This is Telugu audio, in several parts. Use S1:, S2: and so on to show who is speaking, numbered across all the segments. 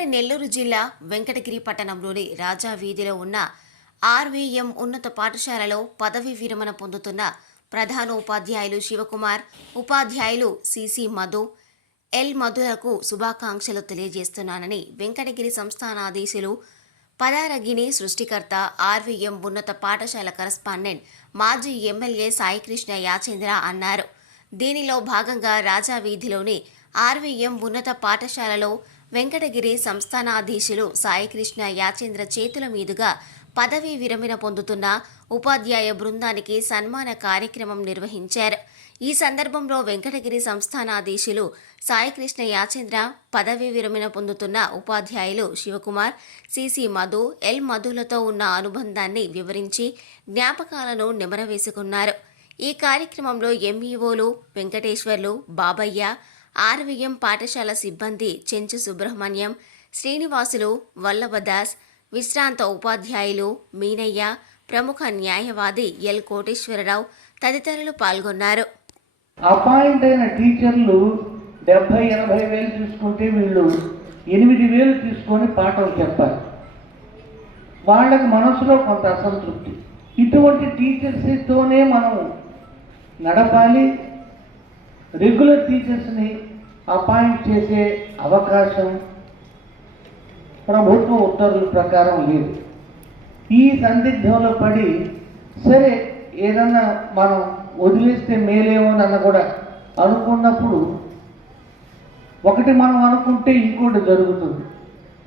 S1: ఉమ్మడి నెల్లూరు జిల్లా వెంకటగిరి పట్టణంలోని రాజా వీధిలో ఉన్న ఆర్వీఎం ఉన్నత పాఠశాలలో పదవీ విరమణ పొందుతున్న ప్రధాన ఉపాధ్యాయులు శివకుమార్ ఉపాధ్యాయులు సిసి మధు ఎల్ మధులకు శుభాకాంక్షలు తెలియజేస్తున్నానని వెంకటగిరి సంస్థానాధీశులు పదారగిని సృష్టికర్త ఆర్వీఎం ఉన్నత పాఠశాల కరస్పాండెంట్ మాజీ ఎమ్మెల్యే సాయికృష్ణ యాచేంద్ర అన్నారు. దీనిలో భాగంగా రాజా వీధిలోని ఆర్వీఎం ఉన్నత పాఠశాలలో వెంకటగిరి సంస్థానాధీశులు సాయికృష్ణ యాచేంద్ర చేతుల మీదుగా పదవీ విరమణ పొందుతున్న ఉపాధ్యాయ బృందానికి సన్మాన కార్యక్రమం నిర్వహించారు. ఈ సందర్భంలో వెంకటగిరి సంస్థానాధీశులు సాయికృష్ణ యాచేంద్ర పదవీ విరమణ పొందుతున్న ఉపాధ్యాయులు Sivakumar C C Madhu L మధులతో ఉన్న అనుబంధాన్ని వివరించి జ్ఞాపకాలను నెమరవేసుకున్నారు. ఈ కార్యక్రమంలో ఎంఈఓలు వెంకటేశ్వర్లు బాబయ్య ఆర్వీఎం పాఠశాల సిబ్బంది చెంచు సుబ్రహ్మణ్యం శ్రీనివాసులు వల్లభదాస్ విశ్రాంత ఉపాధ్యాయులు మీనయ్య ప్రముఖ న్యాయవాది ఎల్ కోటేశ్వరరావు తదితరులు పాల్గొన్నారు.
S2: అపాయింట్ అయిన టీచర్లు డెబ్బై ఎనభై వేలు తీసుకుంటే వీళ్ళు ఎనిమిది వేలు తీసుకొని పాఠం చెప్పాలి. వాళ్ళకి మనసులో కొంత అసంతృప్తి. ఇటువంటి టీచర్స్తోనే మనం నడపాలి. రెగ్యులర్ టీచర్స్ని అపాయింట్ చేసే అవకాశం ప్రభుత్వ ఉత్తర్వుల ప్రకారం లేదు. ఈ సందిగ్ధంలో పడి సరే ఏదన్నా మనం వదిలేస్తే మేలేమోనన్న కూడా అనుకున్నప్పుడు ఒకటి మనం అనుకుంటే ఇంకోటి జరుగుతుంది.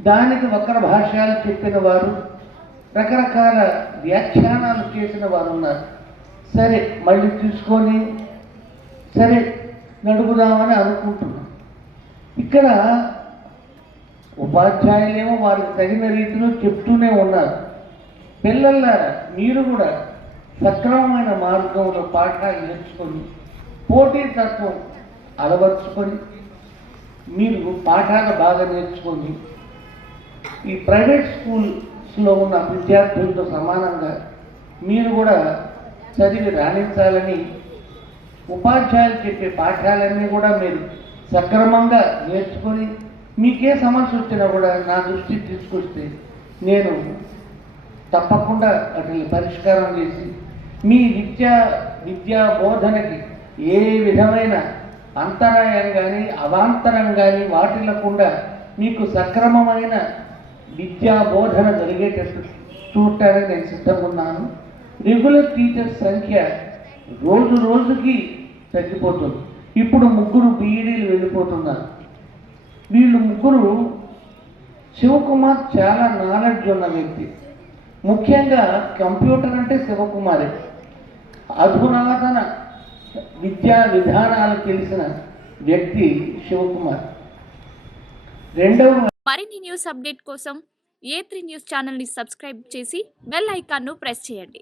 S2: దానికి వక్ర భాష్యాలు చెప్పిన వారు రకరకాల వ్యాఖ్యానాలు చేసిన వారు ఉన్నారు. సరే మళ్ళీ చూసుకొని సరే నడుపుదామని అనుకుంటున్నాం. ఇక్కడ ఉపాధ్యాయులేమో వారికి తగిన రీతిలో చెప్తూనే ఉన్నారు. పిల్లలారా మీరు కూడా సక్రమమైన మార్గంలో పాఠాలు నేర్చుకొని పోటీ తత్వం అలవర్చుకొని మీరు పాఠాలు బాగా నేర్చుకొని ఈ ప్రైవేట్ స్కూల్స్లో ఉన్న విద్యార్థులతో సమానంగా మీరు కూడా చదివి రాణించాలని ఉపాధ్యాయులు చెప్పే పాఠాలన్నీ కూడా మీరు సక్రమంగా నేర్చుకొని మీకే సమస్య వచ్చినా కూడా నా దృష్టి తీసుకొస్తే నేను తప్పకుండా వాటిని పరిష్కారం చేసి మీ విద్యా విద్యా బోధనకి ఏ విధమైన అంతరాయం కానీ అవాంతరం కానీ వాటిల్లకుండా మీకు సక్రమమైన విద్యా బోధన జరిగేటట్టు చూడటానికి నేను సిద్ధంగా ఉన్నాను. రెగ్యులర్ టీచర్స్ సంఖ్య రోజు రోజుకి తగ్గిపోతుంది. ఇప్పుడు ముగ్గురు బీఈడీలు వెళ్ళిపోతున్నారు. వీళ్ళు ముగ్గురు శివకుమార్ చాలా నాలెడ్జ్ ఉన్న వ్యక్తి. ముఖ్యంగా కంప్యూటర్ అంటే శివకుమారే. అధునాతన విద్యా విధానాలు తెలిసిన వ్యక్తి శివకుమార్. రెండవ
S3: మరిన్ని న్యూస్ అప్డేట్ కోసం ఏ త్రీ న్యూస్ ఛానల్ని సబ్స్క్రైబ్ చేసి బెల్ ఐకాన్ను ప్రెస్ చేయండి.